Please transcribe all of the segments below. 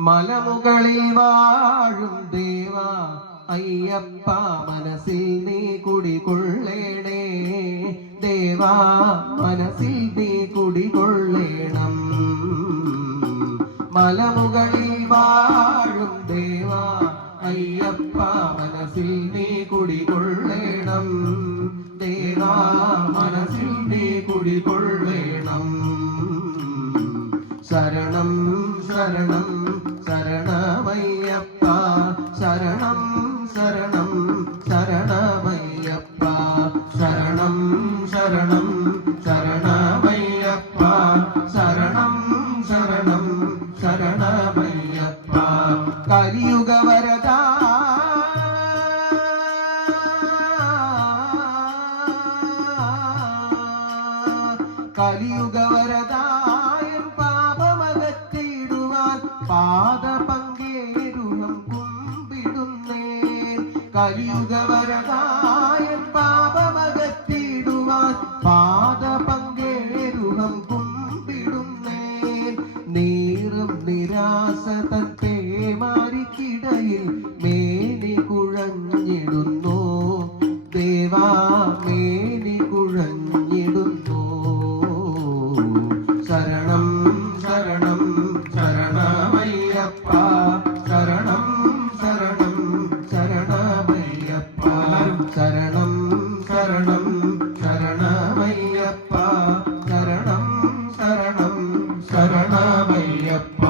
മലമുകളിൽ വാഴും ദേവാ അയ്യപ്പ മനസ്സിൽ നീ കുടികൊള്ളേണേ ദേവാ മനസ്സിൽ നീ കുടികൊള്ളേണം മലമുകളിൽ വാഴും ദേവാ അയ്യപ്പ മനസ്സിൽ നീ കുടികൊള്ളേണം ദേവാ മനസ്സിൽ നീ കുടികൊള്ളേണം ശരണം ശരണം ശരണമയ്യപ്പ ശരണം ശരണം ശരണമയ്യപ്പ ശരണം ശരണം ശരണമയ്യപ്പ ശരണം ശരണം ശരണമയ്യപ്പ കലിയുഗ വരദാ കലിയുഗ വരദായൻ പാപമകറ്റിടുവാൻ പാദപങ്കേരുഹം കുമ്പിടുന്നേ കലിയുഗ വരദായൻ പാപമകറ്റിടുവാൻ പാദപങ്കേരുഹം കുമ്പിടുന്നേ നീറും നിരാശ തൻ പേമാരിക്കിടയിൽ മേനി കുഴഞ്ഞിടുന്നു ദേവാ മേനി കുഴഞ്ഞിടുന്നു ശരണം ശരണം ശരണമയ്യപ്പ ശരണം ശരണം ശരണമയ്യപ്പ ശരണം ശരണം ശരണമയ്യപ്പ ശരണം ശരണം ശരണമയ്യപ്പ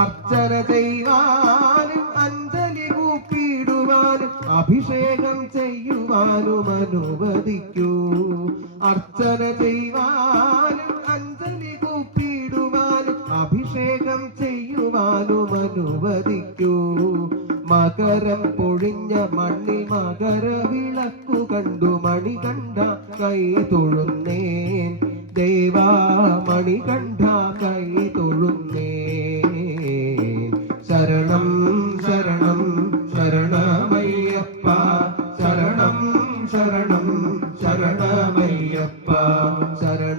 അർച്ചന ചെയ്യുവാനും അഞ്ജലി കൂപ്പിടുവാനും അഭിഷേകം ചെയ്യുവാനും അനുവദിക്കൂ അർച്ചന ചെയ്യുവാനും അഞ്ജലി കൂപ്പിടുവാനും അഭിഷേകം ചെയ്യുവാനും അനുവദിക്കൂ മകരം പൊഴിഞ്ഞ മണ്ണിൽ മകര വിളക്കു കണ്ടു മണികണ്ഠ കൈ തൊഴുന്നേൻ ദേവാ മണികണ്ഠ കൈ തൊഴുന്നേൻ ശരണം ശരണം ശരണമയ്യപ്പ ശരണം ശരണം ശരണമയ്യപ്പ ശരണം